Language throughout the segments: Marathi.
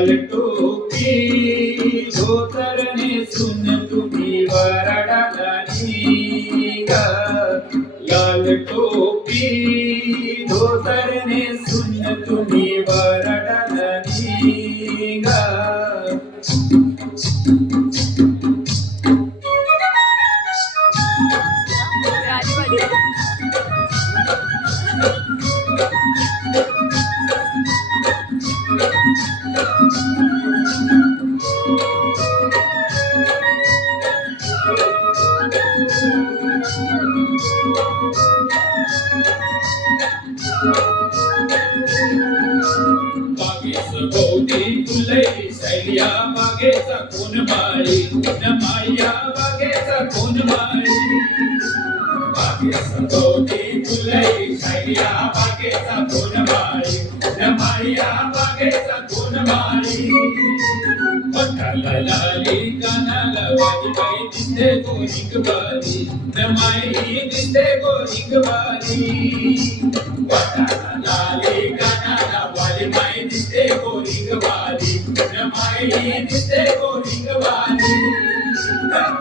लाल टोपी धोतर नेसून तुम्ही वरडाला निघा. लाल टोपी धोतर नेसून तुम्ही वरडाला निघा. बागेसभोवती फुले सैल्या बागेचा कोण माळी न माया बागेचा कोण माळी. बागेसभोवती फुले सैल्या बागेचा कोण माळी न माया बागेचा कोण माळी. पठाला लाली कानाला वाली बाई दिसते गोरिंगवाली न माई दिसते गोरिंगवाली. पठाला लाली कानाला वाली बाई दिसते गोरिंगवाली न माई दिसते गोरिंगवाली.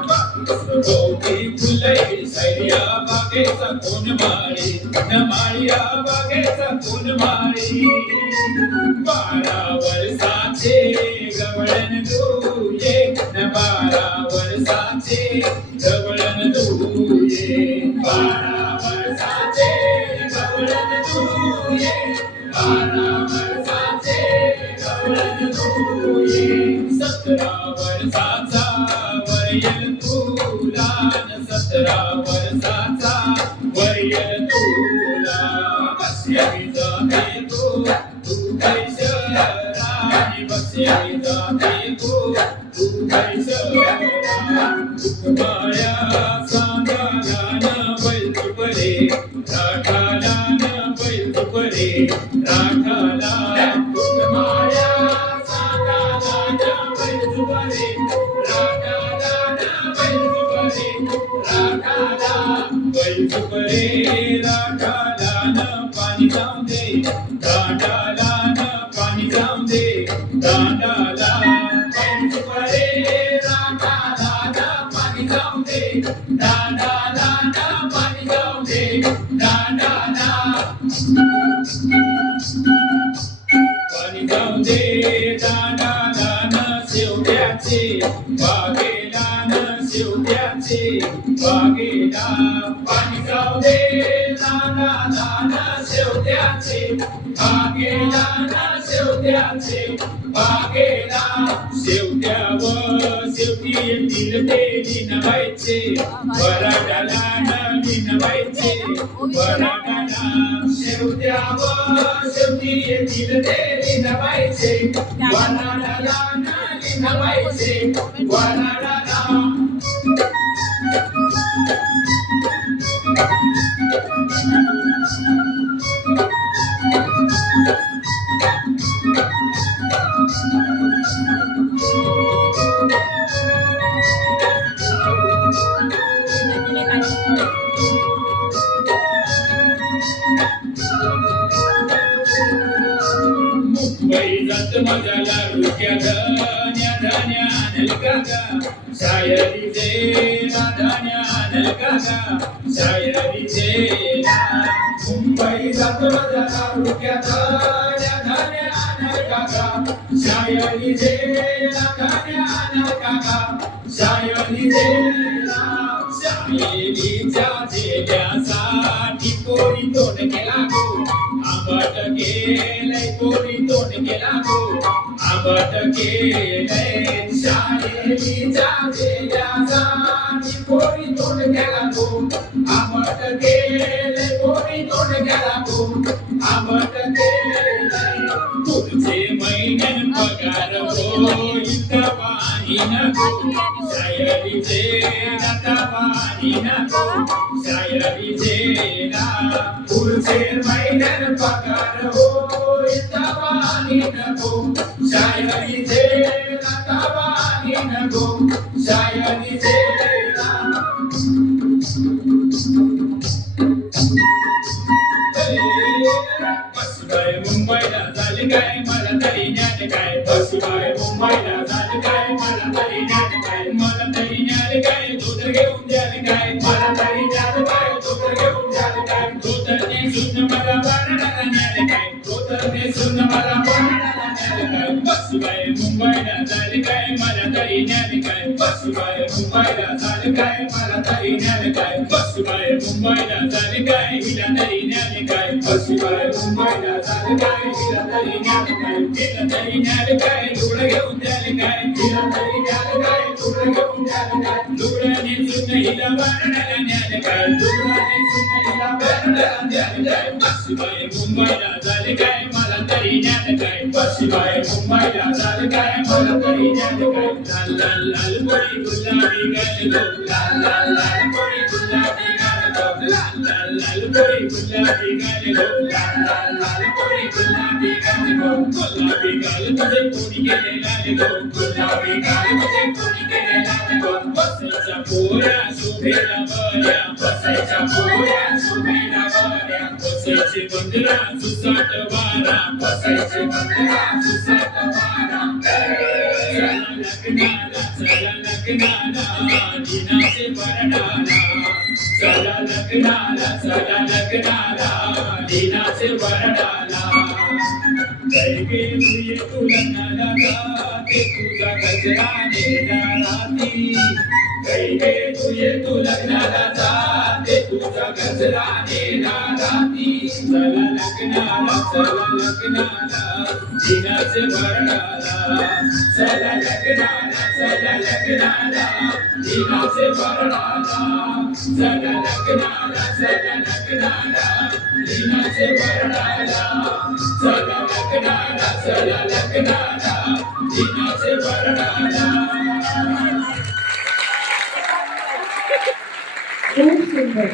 बागेसभोवती फुले सैल्या बागेचा कोण माळी न माया बागेचा कोण माळी. 12 वर्षाचे गवळण तुये न 12 वर्षाचे गवळण तुये. 12 वर्षाचे गवळण तुये 12 वर्षाचे गवळण तुये. 17 वर्षाचा वरयल तुला न 17 वर्षाचा वरयल तुला. बस्यावी जाते तू कैसरानी बस्यावी जाते तू कैसरा. माया सांगाला न बैल तुपरे राखाला न बैल तुपरे राखाला. माया सांगाला न बैल तुपरे राखाला न बैल तुपरे राखाला. बैल तुपरे राखाला न पाणी जाऊन दे दांडाला न पाणी जाऊन दे दांडाला. बैल तुपरे राखाला न पाणी जाऊन दे दांडाला न पाणी जाऊन दे दांडाला. पाणी जाऊन दे दांडाला न शेवट्याचे बागेला न शेवट्याचे बागेला. पाणी जाऊन दे दांडाला न शेवट्याचे बागेला न शेवट्याचे बागेला. शेवट्यावर शेवटी येतील ते निनवायचे वराडाला न निनवायचे वराडाला. शेवट्यावर शेवटी येतील ते निनवायचे वराडाला न निनवायचे वराडाला. मुंबई जात माझ्या लाडक्या धन्या धन्या आणल काका शायरीचे धन्या आणल काका शायरीचे. मुंबई जात माझ्या लाडक्या धन्या धन्या आणल काका शायरीचे धन्या आणल काका शायरीचे. शायरीच्या झेल्यासाठी कोणी तोंड केला गो आंबट केलंय कोणी तोंड केला गो आंबट केलंय. शायरीच्या झेल्यासाठी कोणी तोंड केला गो आंबट केलंय कोणी तोंड केला गो आंबट केलंय. पुढचे महिन्यान पगार होईल पाणी नको शायरीचे नाता पाणी नको शायरीचे ना. पुढचे महिन्यान पगार होईल पाणी नको शायरीचे नाता पाणी नको शायरीचे ना. मुंबईला झाले काय मला तरी ज्ञान काय. मुंबईला झालं काय मला तरी ज्ञान काय मला तरी ज्ञान काय तू तर घेऊन द्याल काय मला तरी ज्ञान काय तू तर घेऊन द्याल काय तू तर नेसून मला बाणाला ज्ञान काय तू तर नेसून मला बाणाला ज्ञान काय बसुबाई मुंबईला झालं काय मला तरी ज्ञान काय बसुबाई मुंबईला झालं काय मला तरी ज्ञान काय बसुबाई मुंबईला झालं काय हिला तरी ज्ञान काय बसुबाई मुंबईला झालं काय हिला तरी ज्ञान काय हिला तरी ज्ञान काय लुगडं घेऊन द्याल काय हिला तरी ज्ञान काय लुगडं घेऊन द्याल काय लुगडं नेसून हिला बाणाला ज्ञान काय लुगडं नेसून हिला बाणाला ज्ञान काय बसुबाई मुंबईला झालं काय मला तरी ज्ञान काय बसुबाई मुंबईला झालं काय मला तरी ज्ञान काय लाल लाल लाल पोरी गुलाबी गाल गो लाल लाल लाल पोरी गुलाबी गाल गो लाल लाल लाल पोरी गुलाबी गाल गो लाल लाल लाल पोरी गुलाबी गाल गो गुलाबी गाल तुझे कोणी केले लाल गो गुलाबी गाल तुझे कोणी केले लाल गो बसायच्या पोऱ्या सुभेला बऱ्या बसायच्या पोऱ्या सुभेला बऱ्या बसायचे बंदरा सुसाट वारा बसायचे बंदरा सुसाट वारा चला लग्नाला दिनाचे बरडाला चला लग्नाला दिनाचे बरडाला कैके तुझे तू लग्नाला जाते तुझा गजरा नेला राती कैके तुझे तू लग्नाला जाते तुझा गजरा नेला राती चला लग्नाला दिनाचे बरडाला चला लग्नाला दिनाचे बरडाला चला लग्नाला दिनाचे बरडाला चला लग्नाला दिनाचे बरडाला खूप सुंदर.